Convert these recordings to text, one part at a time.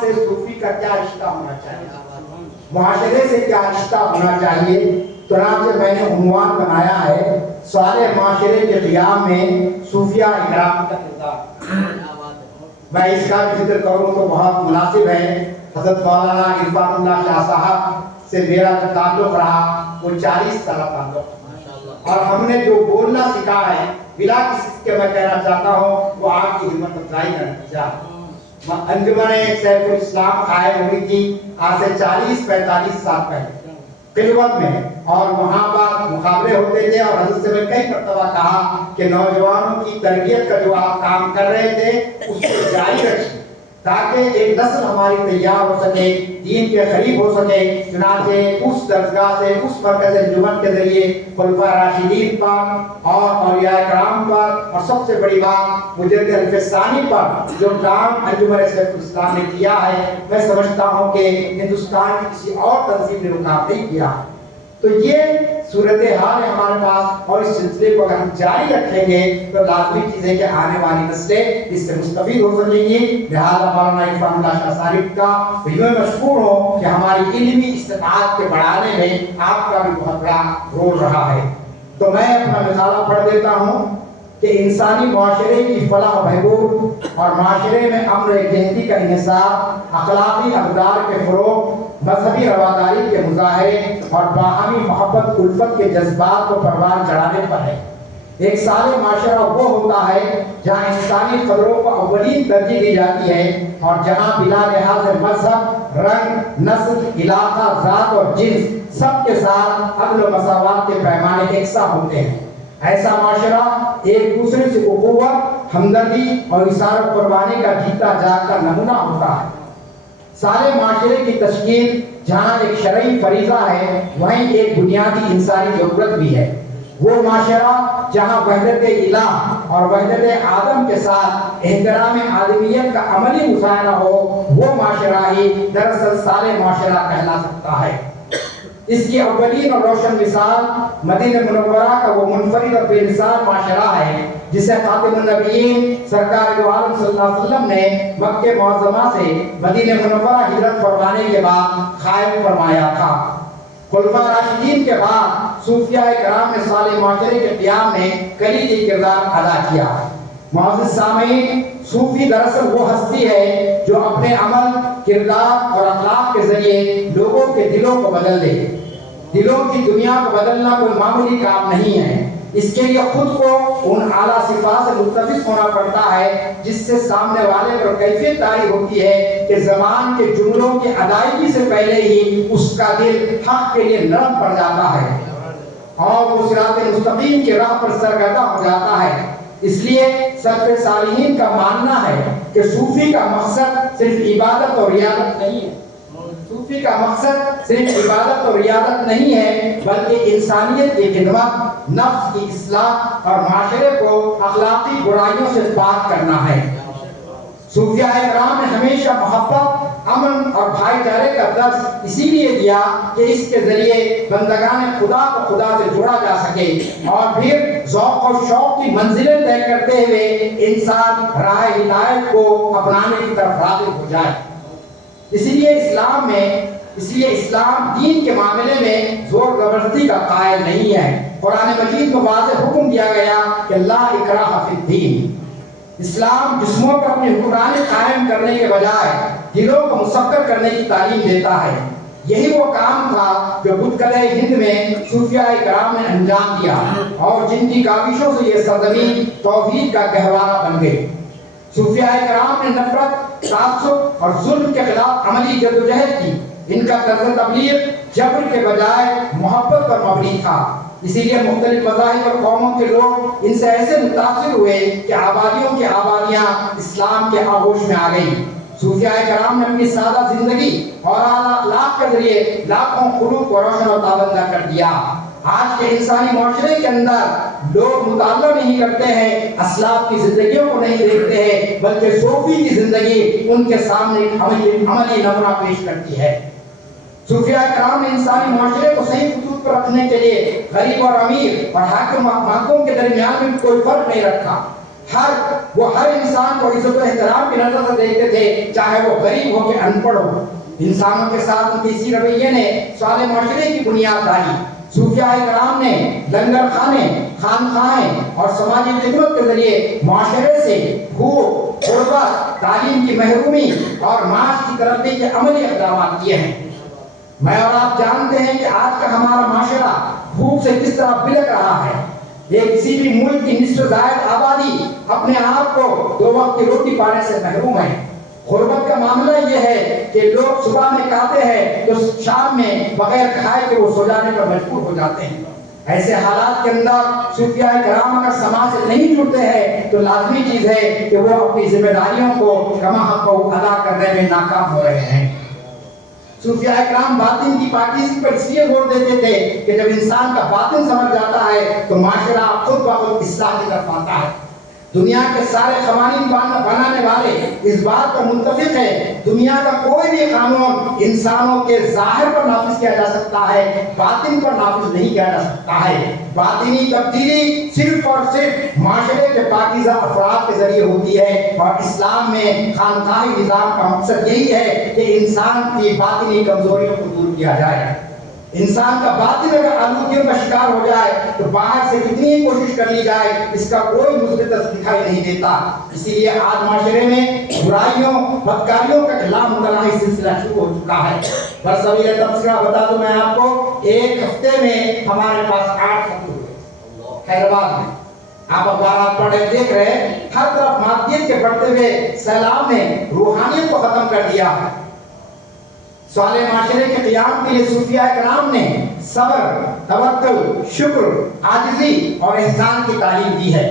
سے صوفی کا کیا رشتہ ہونا چاہیے، معاشرے سے کیا رشتہ ہونا چاہیے۔ چنانچہ میں نے عنوان بنایا ہے صالح معاشرے کے قیام میں صوفیہ اکرام کا کردار۔ میں اس کا ذکر کروں تو بہت مناسب ہے۔ حضرت مولانا عرفان اللہ شاہ صاحب سے میرا جو تعلق رہا وہ 40 سالہ تعلق، اور ہم نے جو بولنا سکھا ہے بلا کسی کے میں کہنا چاہتا ہوں وہ آپ کی ہمت افزائی کا نتیجہ۔ انجمن سیف الاسلام قائم ہوئی تھی آج سے 40-45 سال پہلے خلوت میں، اور وہاں پر مقابلے ہوتے تھے، اور حضرت سے میں کئی مرتبہ کہا کہ نوجوانوں کی تربیت کا جو آپ کام کر رہے تھے اس کو جاری رکھیں تاکہ ایک نسل ہماری تیار ہو سکے، دین کے قریب ہو سکے۔ چنانچہ اس درسگاہ سے، اس مرکز انجمن کے ذریعے خلفائے راشدین پر اور اولیاء کرام پر، اور سب سے بڑی بات مجدد الف ثانی پر جو کام انجمن سیف الاسلام نے کیا ہے، میں سمجھتا ہوں کہ ہندوستان کی کسی اور تنظیم نے وہ کام نہیں کیا۔ تو یہ صورتحال ہے ہمارے پاس، اور اس سلسلے کو اگر ہم جاری رکھیں گے تو لازمی چیز ہے کہ آنے والی نسلیں اس سے مستفید ہو سکیں گی۔ لہٰذا مولانا عرفان اللہ شاہ صاحب کا میں مشکور ہوں کہ ہماری علمی استطاعت کے بڑھانے میں آپ کا بھی بہت بڑا رول رہا ہے۔ تو میں اپنا رسالہ پڑھ دیتا ہوں کہ انسانی معاشرے کی فلاح و بہبود اور معاشرے میں امن یکجہتی کا انحصار اخلاقی اقدار کے فروغ، مذہبی رواداری کے مظاہرے اور باہمی محبت الفت کے جذبات کو پروان چڑھانے پر ہے۔ ایک صالح معاشرہ وہ ہوتا ہے جہاں انسانی قدروں کو اولین ترجیح دی جاتی ہے، اور جہاں بلا لحاظ مذہب، رنگ، نسل، علاقہ، ذات اور جنس سب کے ساتھ عدل و مساوات کے پیمانے یکساں ہوتے ہیں۔ ایسا معاشرہ ایک دوسرے سے اخوت، ہمدردی اور اظہار قربانی کا جیتا جاگتا نمونہ ہوتا ہے۔ صالح معاشرے کی تشکیل جہاں ایک شرعی فریضہ ہے، وہیں ایک بنیادی انسانی ضرورت بھی ہے۔ وہ معاشرہ جہاں وحدت الہ اور وحدت آدم کے ساتھ احترام آدمیت کا عملی مظاہرہ ہو، وہ معاشرہ ہی دراصل صالح معاشرہ کہلا سکتا ہے۔ اس کی اولین اور روشن مثال مدینہ منورہ کا وہ منفرد اور بے مثال معاشرہ ہے جسے خاتم النبیین سرکار دو عالم صلی اللہ علیہ وسلم نے مکہ معظمہ سے مدینہ منورہ ہجرت فرمانے کے بعد قائم فرمایا تھا۔ خلفاء راشدین کے بعد صوفیہ کرام نے صالح معاشرے کے قیام میں کلیدی کردار ادا کیا۔ معزز سامعین، صوفی دراصل وہ ہستی ہے جو اپنے عمل، کردار اور اخلاق کے ذریعے لوگوں کے دلوں کو بدل دے۔ دلوں کی دنیا کو بدلنا کوئی معمولی کام نہیں ہے، اس کے لیے خود کو ان اعلیٰ صفات سے متصف ہونا پڑتا ہے جس سے سامنے والے پر کیفیت طاری ہوتی ہے کہ زبان کے جملوں کی ادائیگی سے پہلے ہی اس کا دل حق کے لیے نرم پڑ جاتا ہے اور وہ صراط مستقیم کی راہ پر سرگردہ ہو جاتا ہے۔ اس لیے سلف صالحین کا ماننا ہے کہ صوفی کا مقصد صرف عبادت اور ریاضت نہیں ہے، صوفی کا مقصد صرف عبادت اور ریاضت نہیں ہے بلکہ انسانیت کی خدمت، نفس کی اصلاح اور معاشرے کو اخلاقی برائیوں سے پاک کرنا ہے۔ صوفیہ کرام نے ہمیشہ محبت، امن اور بھائی چارے کا درس اسی لیے دیا کہ اس کے ذریعے بندگان خدا کو خدا سے جوڑا جا سکے اور پھر ذوق اور شوق کی منزلیں طے کرتے ہوئے انسان راہ ہدایت کو اپنانے کی طرف راغب ہو جائے۔ اسی لیے اسلام دین کے معاملے میں زور زبردستی کا قائل نہیں ہے۔ قرآن مجید میں واضح حکم دیا گیا کہ لا اکراہ فی الدین۔ اسلام جسموں پر اپنی حکمرانی قائم کرنے کے بجائے دلوں کو مسخر کرنے کی تعلیم دیتا ہے۔ یہی وہ کام تھا جو بتکدہ ہند میں صوفیہ کرام نے انجام دیا اور جن کی کاوشوں سے یہ سرزمین توحید کا گہوارہ بن گئی۔ صوفیہ کرام نے نفرت، تعصب اور ظلم کے خلاف عملی جدوجہد کی۔ ان کا طرز تبلیغ جبر کے بجائے محبت پر مبنی تھا۔ اسی لیے مختلف مذاہب اور قوموں کے لوگ ان سے ایسے متاثر ہوئے کہ آبادیوں کی آبادیاں اسلام کے آغوش میں آ گئیں۔ صوفیہ کرام نے اپنی سادہ زندگی اور اعلیٰ اخلاق کے ذریعے لاکھوں قلوب کو روشن و تابندہ کر دیا۔ آج کے انسانی معاشرے کے اندر لوگ مطالعہ نہیں کرتے ہیں، اسلاف کی زندگیوں کو نہیں دیکھتے ہیں، بلکہ صوفی کی زندگی ان کے سامنے عملی نمونہ پیش کرتی ہے۔ صوفیہ کرام نے انسانی معاشرے کو صحیح خطوط پر رکھنے کے لیے غریب اور امیر اور حاکم و محکوم کے درمیان میں کوئی فرق نہیں رکھا۔ وہ ہر انسان کو عزت و احترام کی نظر سے دیکھتے تھے، چاہے وہ غریب ہو کہ ان پڑھ ہو۔ انسانوں کے ساتھ ان کے اسی رویے نے صالح معاشرے کی بنیاد ڈالی۔ صوفیاء کرام نے لنگر خانے، خانقاہیں اور سماجی خدمت کے ذریعے معاشرے سے بھوک، غربت، تعلیم کی محرومی اور معاش کی ترقی کے عملی اقدامات کیے ہیں۔ میں اور آپ جانتے ہیں کہ آج کا ہمارا معاشرہ بھوک سے کس طرح بلک رہا ہے۔ کسی بھی ملک کی نصف زائد آبادی اپنے آپ کو 2 وقت کی روٹی پانے سے محروم ہے۔ غربت کا معاملہ یہ ہے کہ لوگ صبح میں کھاتے ہیں تو شام میں بغیر کھائے کہ وہ سو جانے پر مجبور ہو جاتے ہیں۔ ایسے حالات کے اندر صوفیاء کرام اگر سماج سے نہیں جڑتے ہیں تو لازمی چیز ہے کہ وہ اپنی ذمہ داریوں کو کما حق ادا کرنے میں ناکام ہو رہے ہیں۔ صوفیاء کرام باطن کی پاکیزگی پر اس لیے زور دیتے تھے کہ جب انسان کا باطن سمجھ جاتا ہے تو معاشرہ خود بخود اصلاح کی طرف آتا ہے۔ دنیا کے سارے قوانین بنانے والے اس بات پر متفق ہیں، دنیا کا کوئی بھی قانون انسانوں کے ظاہر پر نافذ کیا جا سکتا ہے، باطن پر نافذ نہیں کیا جا سکتا ہے۔ باطنی تبدیلی صرف اور صرف معاشرے کے پاکیزہ افراد کے ذریعے ہوتی ہے، اور اسلام میں خانقاہی نظام کا مقصد یہی ہے کہ انسان کی باطنی کمزوریوں کو دور کیا جائے۔ انسان کا باطن اگر آلودگیوں کا شکار ہو جائے تو باہر سے کتنی ہی کوشش کر لی جائے اس کا کوئی مثبت اثر دکھائی نہیں دیتا۔ اسی لیے آج معاشرے میں برائیوں، بدکاریوں کا کلام متناہی سلسلہ شروع ہو چکا ہے۔ برصغیر تبصرہ بتا دوں میں آپ کو، ایک ہفتے میں ہمارے پاس 8 قتل ہوئے حیدرآباد میں۔ آپ اخبارات پڑھے دیکھ رہے ہیں، ہر طرف مادیت کے بڑھتے ہوئے سیلاب نے روحانیت کو ختم کر دیا ہے۔ صالح معاشرے کے قیام کے لیے صوفیاء کرام نے صبر، توکل، شکر، عاجزی اور احسان کی تعلیم دی ہے۔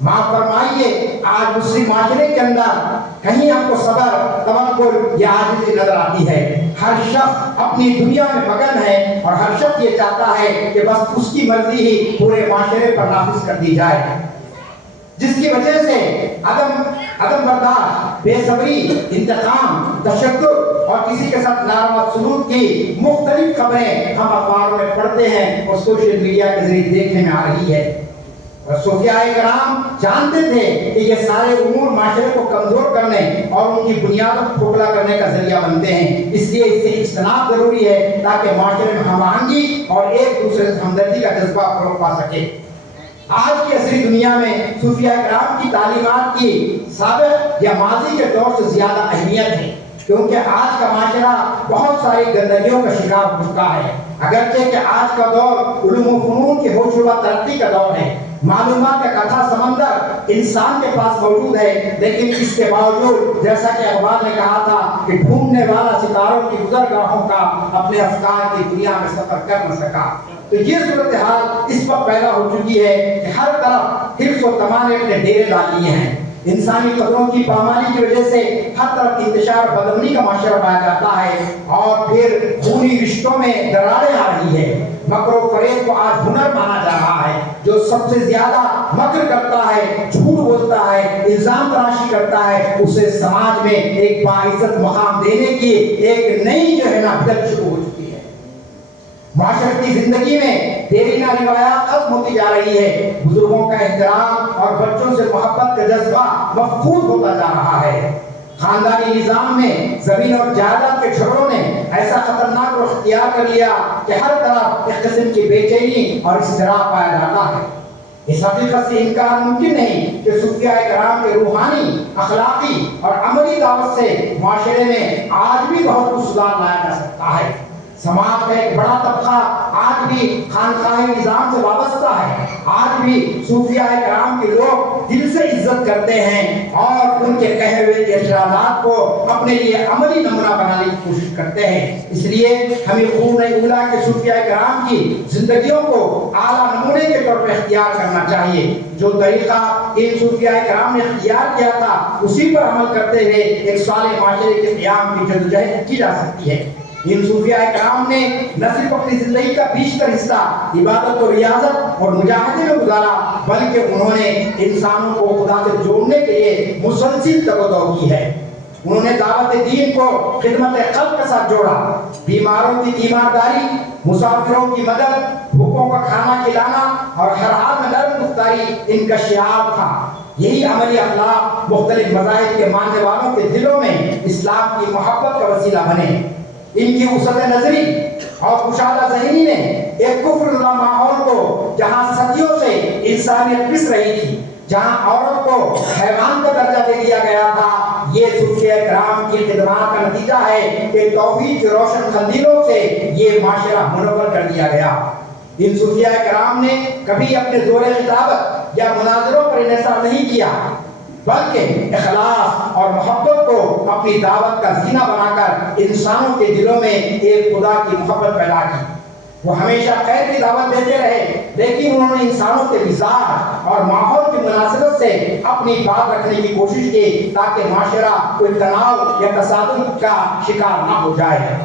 معاف فرمائیے، آج مسلم معاشرے کے اندر کہیں آپ کو صبر، توکل یا عاجزی نظر آتی ہے۔ ہر شخص اپنی دنیا میں مگن ہے اور ہر شخص یہ چاہتا ہے کہ بس اس کی مرضی ہی پورے معاشرے پر نافذ کر دی جائے، جس کی وجہ سے عدم برداشت، بے صبری، انتقام، تشدد اور کسی کے ساتھ ناروا سلوک کی مختلف خبریں ہم اخباروں میں پڑھتے ہیں اور سوشل میڈیا کے ذریعے دیکھنے میں آ رہی ہے۔ اور صوفیاء کرام جانتے تھے کہ یہ سارے امور معاشرے کو کمزور کرنے اور ان کی بنیادوں کو کھوکھلا کرنے کا ذریعہ بنتے ہیں، اس لیے اس سے اجتناب ضروری ہے تاکہ معاشرے میں ہم آہنگی اور ایک دوسرے سے ہمدردی کا جذبہ فروغ پا سکے۔ آج کی عصری دنیا میں صوفیاء کرام کی تعلیمات کی سابق یا ماضی کے دور سے زیادہ اہمیت ہے، کیونکہ آج کا معاشرہ بہت ساری گندگیوں کا شکار ہو چکا ہے۔ اگرچہ کہ آج کا دور علوم و فنون کی ہوش ربا ترقی کا دور ہے، معلومات کا کتھا سمندر انسان کے پاس موجود ہے، لیکن اس کے باوجود جیسا کہ اقبال نے کہا تھا کہ ڈھونڈنے والا ستاروں کی گزرگاہوں کا اپنے افکار کی دنیا میں سفر کر نہ سکا۔ تو یہ صورتحال اس وقت پیدا ہو چکی ہے کہ ہر طرف حرص و تمانے اپنے ڈیرے ڈال لیے ہیں۔ انسانی قدروں کی پامالی کی وجہ سے ہر طرف انتشار بدامنی کا معاشرہ پایا جاتا ہے، اور پھر خونی رشتوں میں دراڑیں آ رہی ہے۔ مکر و فریب کو آج ہنر مانا جا رہا ہے۔ جو سب سے زیادہ مکر کرتا ہے، جھوٹ بولتا ہے، الزام تراشی کرتا ہے، اسے سماج میں ایک باعزت مقام دینے کی ایک نئی جو ہے نا بدعت شروع ہو چکی ہے۔ معاشرتی زندگی میں دیرینہ روایات ختم ہوتی جا رہی ہے، بزرگوں کا احترام اور بچوں سے محبت کا جذبہ مفقود ہوتا جا رہا ہے۔ خاندانی نظام میں زمین اور جائیداد کے جھگڑوں نے ایسا خطرناک رخ اختیار کر لیا کہ ہر طرف ایک قسم کی بے چینی اور اضطراب پایا جاتا ہے۔ اس حقیقت سے انکار ممکن نہیں کہ صوفیاء کرام کے روحانی، اخلاقی اور عملی دعوت سے معاشرے میں آج بھی بہت کچھ سدھار لایا جا سکتا ہے۔ سماج کا ایک بڑا طبقہ آج بھی خانقاہی نظام سے وابستہ ہے، آج بھی صوفیاء کرام کے لوگ دل سے عزت کرتے ہیں اور ان کے کہے ہوئے ارشادات کو اپنے لیے عملی نمونہ بنانے کی کوشش کرتے ہیں۔ اس لیے ہمیں قرون اولیٰ کے صوفیاء کرام کی زندگیوں کو اعلیٰ نمونے کے طور پر اختیار کرنا چاہیے۔ جو طریقہ ان صوفیاء کرام نے اختیار کیا تھا اسی پر عمل کرتے ہوئے ایک صالح معاشرے کے قیام کی جدوجہد کی جا سکتی ہے۔ ان صوفیاء کرام نے نہ صرف اپنی زندگی کا بیشتر حصہ عبادت و ریاضت اور مجاہدے میں گزارا، بلکہ انہوں نے انسانوں کو خدا سے جوڑنے کے لیے مسلسل تگودو کی ہے۔ انہوں نے دعوت دین کو خدمت خلق کے ساتھ جوڑا، بیماروں کی تیمارداری، مسافروں کی مدد، بھوکوں کا کھانا کھلانا اور ہر حال میں نرم گفتاری ان کا شعار تھا۔ یہی عملی اخلاق مختلف مذاہب کے ماننے والوں کے دلوں میں اسلام کی محبت کا وسیلہ بنے۔ ان کی وسعت نظری اور کشادہ ذہنی نے ایک کفر زدہ ماحول کو، جہاں صدیوں سے انسانیت پس رہی تھی، جہاں عورت کو حیوان کا درجہ دے دیا گیا تھا، یہ صوفیاء کرام کی خدمات کا نتیجہ ہے کہ توحید کے روشن قندیلوں سے یہ معاشرہ منور کر دیا گیا۔ ان صوفیاء کرام نے کبھی اپنے زور خطابت یا مناظروں پر انحصار نہیں کیا، بلکہ اخلاص اور محبت کو اپنی دعوت کا زینہ بنا کر انسانوں کے دلوں میں ایک خدا کی محبت پیدا کی۔ وہ ہمیشہ خیر کی دعوت دیتے رہے، لیکن انہوں نے انسانوں کے مزاج اور ماحول کی مناسبت سے اپنی بات رکھنے کی کوشش کی تاکہ معاشرہ کوئی تناؤ یا تصادم کا شکار نہ ہو جائے،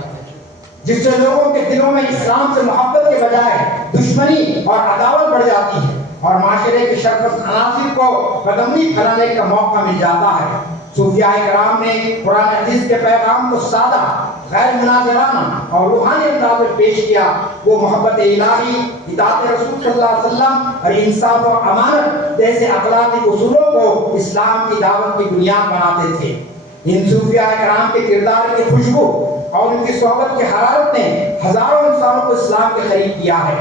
جس سے لوگوں کے دلوں میں اسلام سے محبت کے بجائے دشمنی اور عداوت بڑھ جاتی ہے اور معاشرے کے شرپرست عناصر کو بدامنی پھیلانے کا موقع مل جاتا ہے۔ صوفیاء کرام نے قرآن حدیث کے پیغام کو سادہ، غیر مناظرانہ اور روحانی انداز میں پیش کیا۔ وہ محبت الہی، اطاعت رسول صلی اللہ علیہ وسلم اور انصاف و امانت جیسے اخلاقی اصولوں کو اسلام کی دعوت کی بنیاد بناتے تھے۔ ان صوفیاء کرام کے کردار کی خوشبو اور ان کی صحبت کی حرارت نے ہزاروں انسانوں کو اسلام کے قریب کیا ہے۔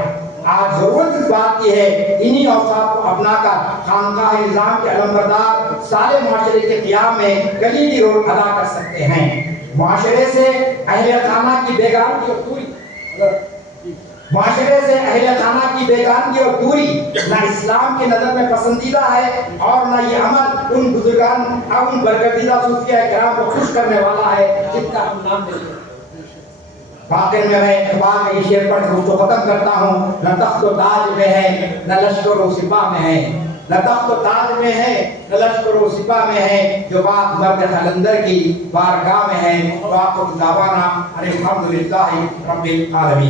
آج ضرورت اس بات کی ہے انہی اوصاف کو اپنا کر خانقاہ نظام کے علمبردار سارے معاشرے کے قیام میں کلیدی رول ادا کر سکتے ہیں۔ معاشرے سے اہل خانہ کی بیگانگی اور دوری نہ اسلام کی نظر میں پسندیدہ ہے اور نہ یہ عمل ان بزرگان اور ان برگزیدہ صوفیاء کرام کو خوش کرنے والا ہے جن کا ہم نام لیتے ہیں۔ باقر میں اقبال کا یہ شعر پڑھ کر اس کو ختم کرتا ہوں۔ نہ تخت و تاج میں ہے نہ لشکر و سپاہ میں ہے، نہ تخت و تاج میں ہے نہ لشکر و سپاہ میں ہے، جو بات مرد قلندر کی بارگاہ میں ہے۔ وآخر دعوانا ان الحمد للہ رب العالمین۔